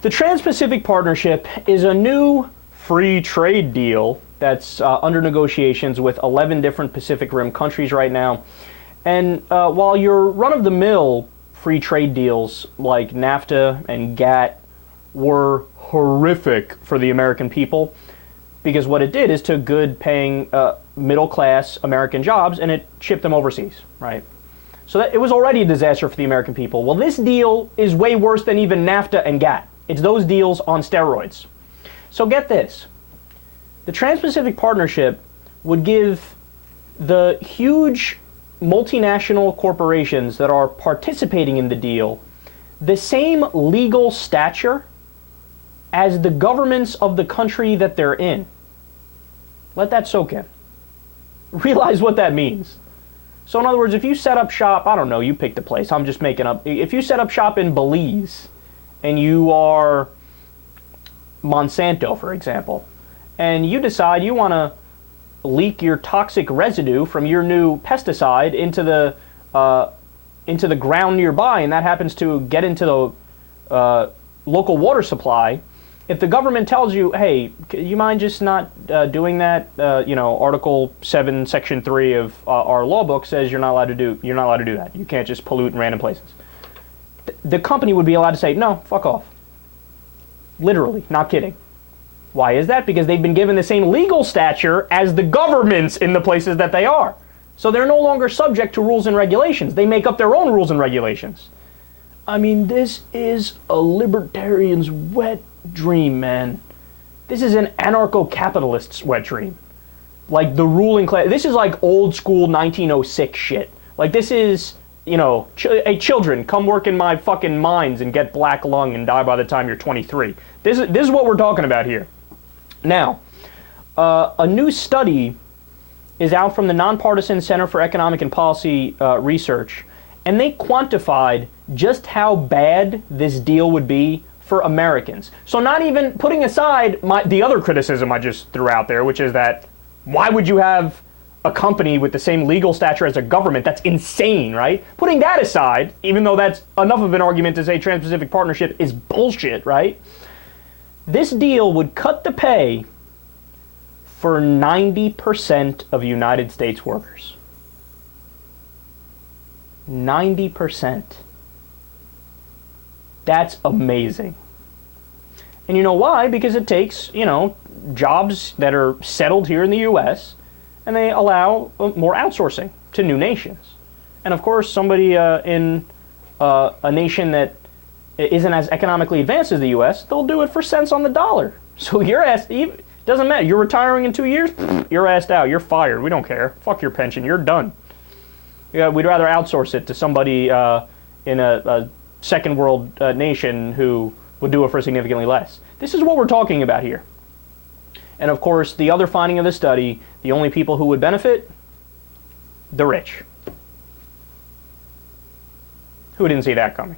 The Trans-Pacific Partnership is a new free trade deal that's under negotiations with 11 different Pacific Rim countries right now. And while your run-of-the-mill free trade deals like NAFTA and GATT were horrific for the American people, because what it did is took good paying middle-class American jobs and it shipped them overseas, right? So that, it was already a disaster for the American people. Well, this deal is way worse than even NAFTA and GATT. It's those deals on steroids. So get this. The Trans-Pacific Partnership would give the huge multinational corporations that are participating in the deal the same legal stature as the governments of the country that they're in. Let that soak in. Realize what that means. So in other words, if you set up shop, I don't know, you pick the place, I'm just making up. If you set up shop in Belize, and you are Monsanto, for example, and you decide you want to leak your toxic residue from your new pesticide into the ground nearby, and that happens to get into the local water supply, if the government tells you, hey, you mind just not doing that? Article 7, Section 3 of our law book says you're not allowed to do that. You can't just pollute in random places. The company would be allowed to say, no, fuck off. Literally, not kidding. Why is that? Because they've been given the same legal stature as the governments in the places that they are. So they're no longer subject to rules and regulations. They make up their own rules and regulations. I mean, this is a libertarian's wet dream, man. This is an anarcho-capitalist's wet dream. Like the ruling class. This is like old school 1906 shit. Like this is, hey children, come work in my fucking mines and get black lung and die by the time you're 23. This is what we're talking about here. Now, a new study is out from the Nonpartisan Center for Economic and Policy Research, and they quantified just how bad this deal would be for Americans. So not even putting aside the other criticism I just threw out there, which is that why would you have a company with the same legal stature as a government? That's insane, right? Putting that aside, even though that's enough of an argument to say Trans-Pacific Partnership is bullshit, right? This deal would cut the pay for 90% of United States workers. 90%. That's amazing. And you know why? Because it takes, jobs that are settled here in the U.S., and they allow more outsourcing to new nations. And of course, somebody in a nation that isn't as economically advanced as the U.S., they'll do it for cents on the dollar. So you're asked, it doesn't matter. You're retiring in 2 years, you're asked out. You're fired. We don't care. Fuck your pension. You're done. Yeah, we'd rather outsource it to somebody in a second world nation who would do it for significantly less. This is what we're talking about here. And of course, the other finding of the study, the only people who would benefit, the rich. Who didn't see that coming?